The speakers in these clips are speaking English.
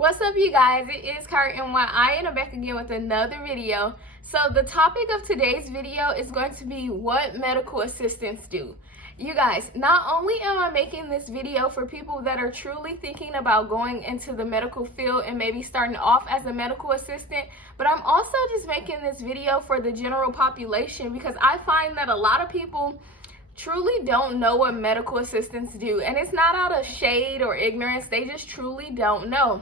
What's up, you guys? It is Kara NYI, and I'm back again with another video. So the topic of today's video is going to be what medical assistants do. You guys, not only am I making this video for people that are truly thinking about going into the medical field and maybe starting off as a medical assistant, but I'm also just making this video for the general population because I find that a lot of people truly don't know what medical assistants do, and it's not out of shade or ignorance. They just truly don't know.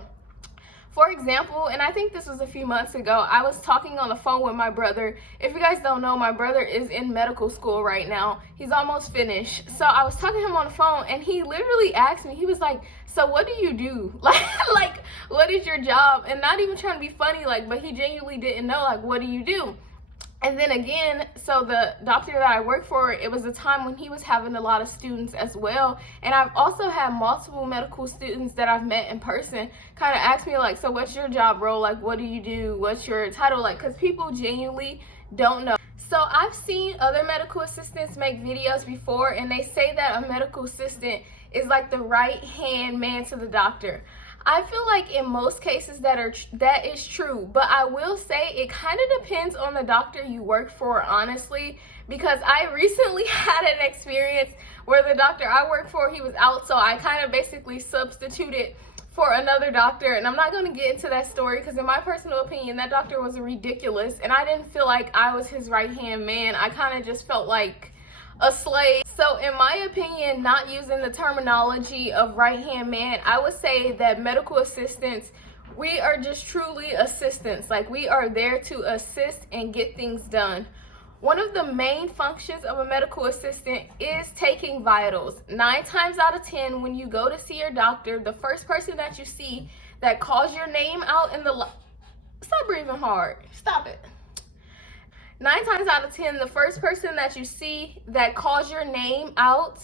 For example, and I think this was a few months ago, I was talking on the phone with my brother. If you guys don't know, my brother is in medical school right now. He's almost finished. So I was talking to him on the phone, and he literally asked me, he was like, so what do you do? Like, what is your job? And not even trying to be funny, but he genuinely didn't know, what do you do? And then again, so the doctor that I work for, it was a time when he was having a lot of students as well. And I've also had multiple medical students that I've met in person kind of ask me, so what's your job role? What do you do? What's your title? Because people genuinely don't know. So I've seen other medical assistants make videos before, and they say that a medical assistant is like the right-hand man to the doctor. I feel like in most cases that is true, but I will say it kind of depends on the doctor you work for, honestly, because I recently had an experience where the doctor I work for, he was out, so I kind of basically substituted for another doctor, and I'm not going to get into that story because in my personal opinion, that doctor was ridiculous, and I didn't feel like I was his right-hand man. I kind of just felt like a slave. So in my opinion, not using the terminology of right-hand man, I would say that medical assistants, we are just truly assistants. We are there to assist and get things done. One of the main functions of a medical assistant is taking vitals. 9 times out of 10, when you go to see your doctor, the first person that you see that calls your name out in the stop breathing hard. Stop it. 9 times out of 10, the first person that you see that calls your name out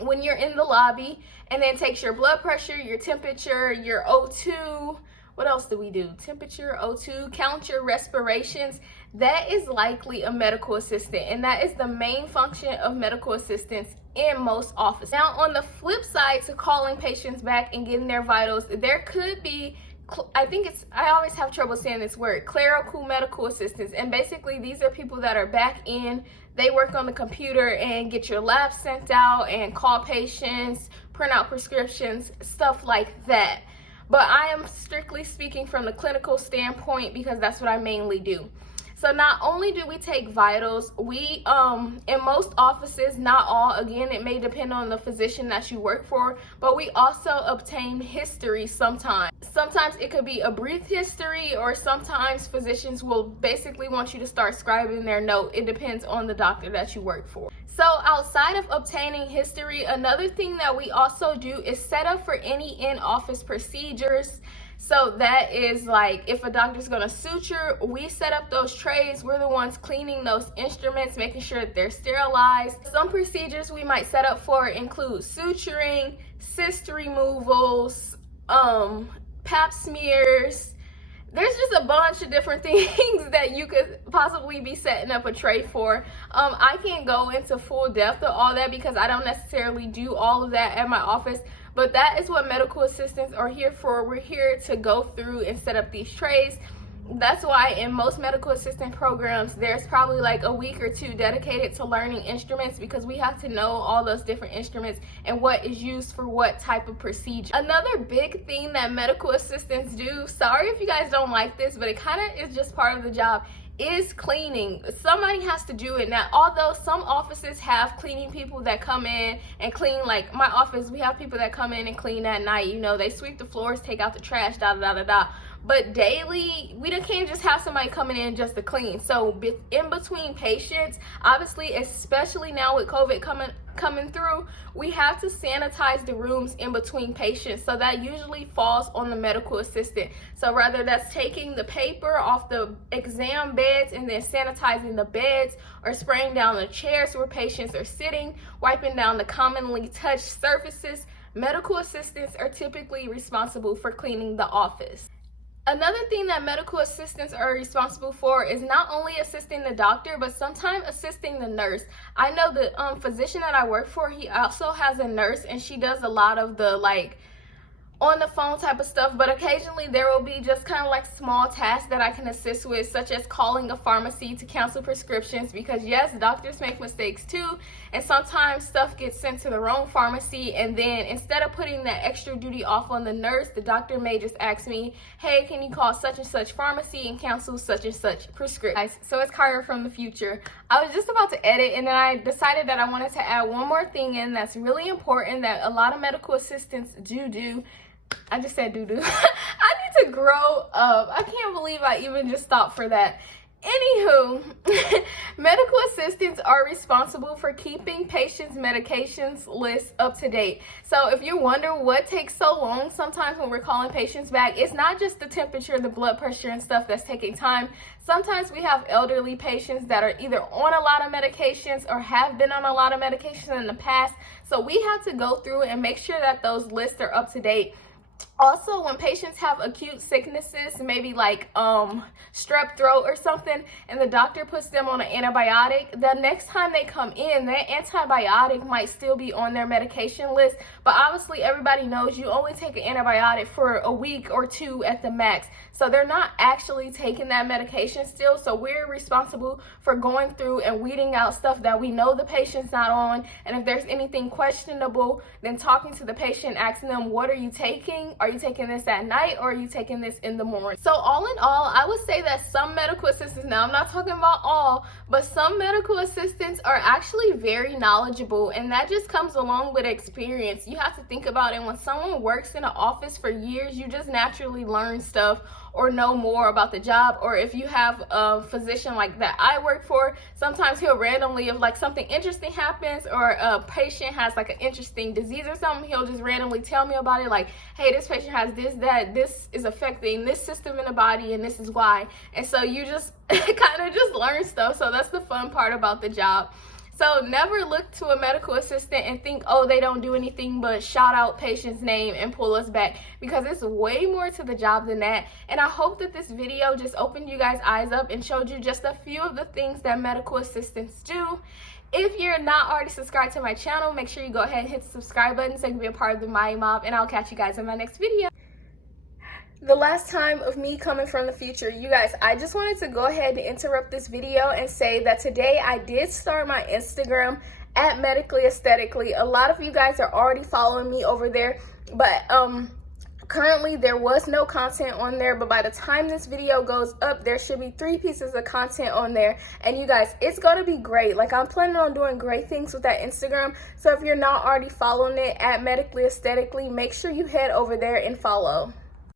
when you're in the lobby and then takes your blood pressure, your temperature, your O2, what else do we do? Temperature, O2, count your respirations, that is likely a medical assistant, and that is the main function of medical assistants in most offices. Now, on the flip side to calling patients back and getting their vitals, there could be, I always have trouble saying this word, clerical medical assistants. And basically these are people that are back in, they work on the computer and get your labs sent out and call patients, print out prescriptions, stuff like that. But I am strictly speaking from the clinical standpoint because that's what I mainly do. So not only do we take vitals, we, in most offices, not all, again, it may depend on the physician that you work for, but we also obtain history sometimes. Sometimes it could be a brief history, or sometimes physicians will basically want you to start scribing their note. It depends on the doctor that you work for. So outside of obtaining history, another thing that we also do is set up for any in-office procedures. So that is if a doctor's gonna suture, we set up those trays. We're the ones cleaning those instruments, making sure that they're sterilized. Some procedures we might set up for include suturing, cyst removals, pap smears. There's just a bunch of different things that you could possibly be setting up a tray for. I can't go into full depth of all that because I don't necessarily do all of that at my office, but that is what medical assistants are here for. We're here to go through and set up these trays. That's why in most medical assistant programs, there's probably a week or 2 dedicated to learning instruments because we have to know all those different instruments and what is used for what type of procedure. Another big thing that medical assistants do, sorry if you guys don't like this, but it kind of is just part of the job, is cleaning. Somebody has to do it. Now, although some offices have cleaning people that come in and clean, like my office, we have people that come in and clean at night. They sweep the floors, take out the trash, but daily, we can't just have somebody coming in just to clean. So in between patients, obviously, especially now with COVID coming through, we have to sanitize the rooms in between patients. So that usually falls on the medical assistant. So whether that's taking the paper off the exam beds and then sanitizing the beds, or spraying down the chairs where patients are sitting, wiping down the commonly touched surfaces, medical assistants are typically responsible for cleaning the office. Another thing that medical assistants are responsible for is not only assisting the doctor, but sometimes assisting the nurse. I know the physician that I work for, he also has a nurse, and she does a lot of the on the phone type of stuff, but occasionally there will be just kind of like small tasks that I can assist with, such as calling a pharmacy to cancel prescriptions, because yes, doctors make mistakes too, and sometimes stuff gets sent to the wrong pharmacy, and then instead of putting that extra duty off on the nurse, the doctor may just ask me, hey, can you call such and such pharmacy and cancel such and such prescription. So it's Kyra from the future. I was just about to edit, and then I decided that I wanted to add one more thing in that's really important that a lot of medical assistants do. I just said doo-doo. I need to grow up. I can't believe I even just stopped for that. Anywho, medical assistants are responsible for keeping patients' medications lists up to date. So if you wonder what takes so long sometimes when we're calling patients back, it's not just the temperature, the blood pressure and stuff that's taking time. Sometimes we have elderly patients that are either on a lot of medications or have been on a lot of medications in the past. So we have to go through and make sure that those lists are up to date. Also, when patients have acute sicknesses, maybe like strep throat or something, and the doctor puts them on an antibiotic, the next time they come in, that antibiotic might still be on their medication list. But obviously, everybody knows you only take an antibiotic for a week or two at the max. So they're not actually taking that medication still. So we're responsible for going through and weeding out stuff that we know the patient's not on. And if there's anything questionable, then talking to the patient, asking them, what are you taking? Are you taking this at night, or are you taking this in the morning? So all in all, I would say that some medical assistants, now I'm not talking about all, but some medical assistants are actually very knowledgeable, and that just comes along with experience. You have to think about it. When someone works in an office for years, you just naturally learn stuff or know more about the job. Or if you have a physician like that I work for, sometimes he'll randomly, if like something interesting happens or a patient has like an interesting disease or something, he'll just randomly tell me about it, like, hey, this patient has this, that, this is affecting this system in the body and this is why. And so you just kind of just learn stuff. So that's the fun part about the job. So never look to a medical assistant and think, oh, they don't do anything but shout out patient's name and pull us back, because it's way more to the job than that. And I hope that this video just opened you guys' eyes up and showed you just a few of the things that medical assistants do. If you're not already subscribed to my channel, make sure you go ahead and hit the subscribe button so you can be a part of the Maya Mob, and I'll catch you guys in my next video. The last time of me coming from the future, you guys, I just wanted to go ahead and interrupt this video and say that today I did start my Instagram at Medically Aesthetically. A lot of you guys are already following me over there, but currently there was no content on there, but by the time this video goes up, there should be 3 pieces of content on there. And you guys, it's gonna be great. Like, I'm planning on doing great things with that Instagram. So if you're not already following it at Medically Aesthetically, make sure you head over there and follow.